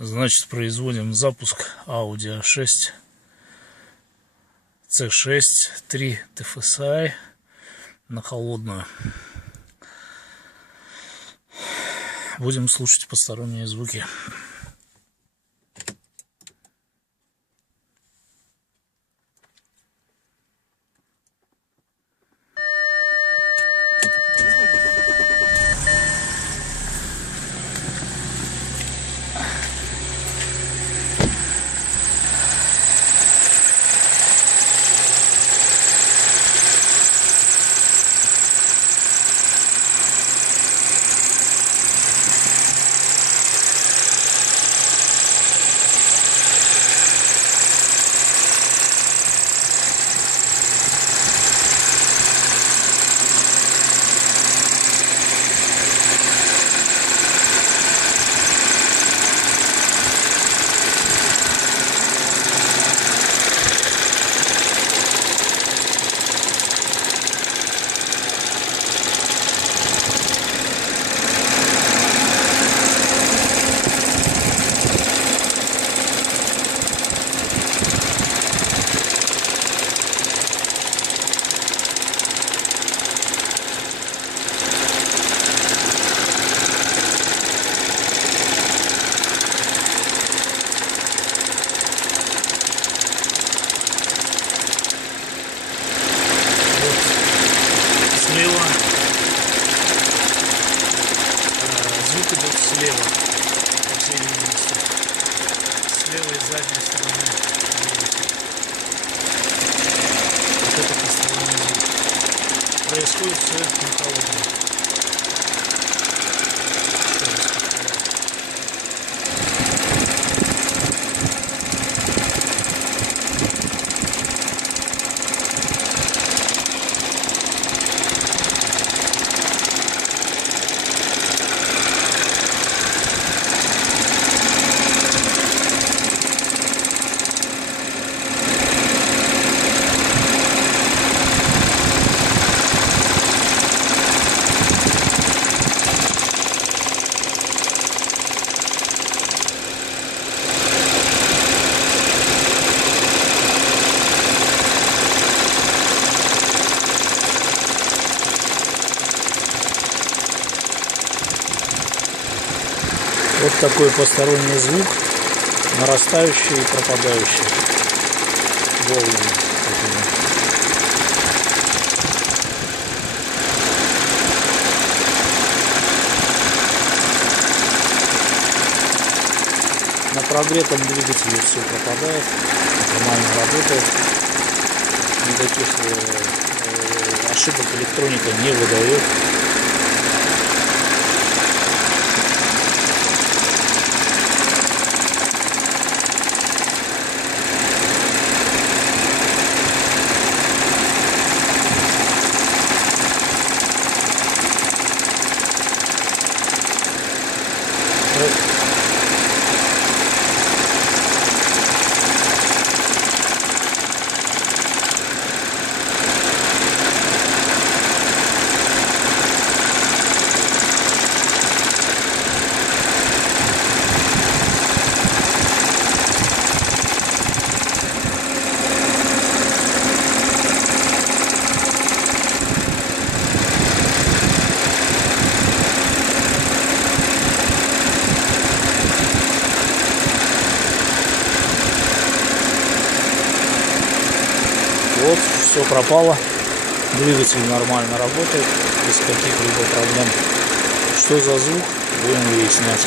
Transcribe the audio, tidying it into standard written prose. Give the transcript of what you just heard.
Значит, производим запуск Audi A6 C6 3 TFSI на холодную. Будем слушать посторонние звуки. Слева звук идет слева, по всей видимости, с левой и задней стороны. Вот это посторонний звук. Происходит все на холодном. Вот такой посторонний звук, нарастающий и пропадающий волнами. На прогретом двигателе все пропадает, нормально работает, никаких ошибок электроника не выдает. Вот, все пропало. Двигатель нормально работает, без каких-либо проблем. Что за звук, будем выяснять.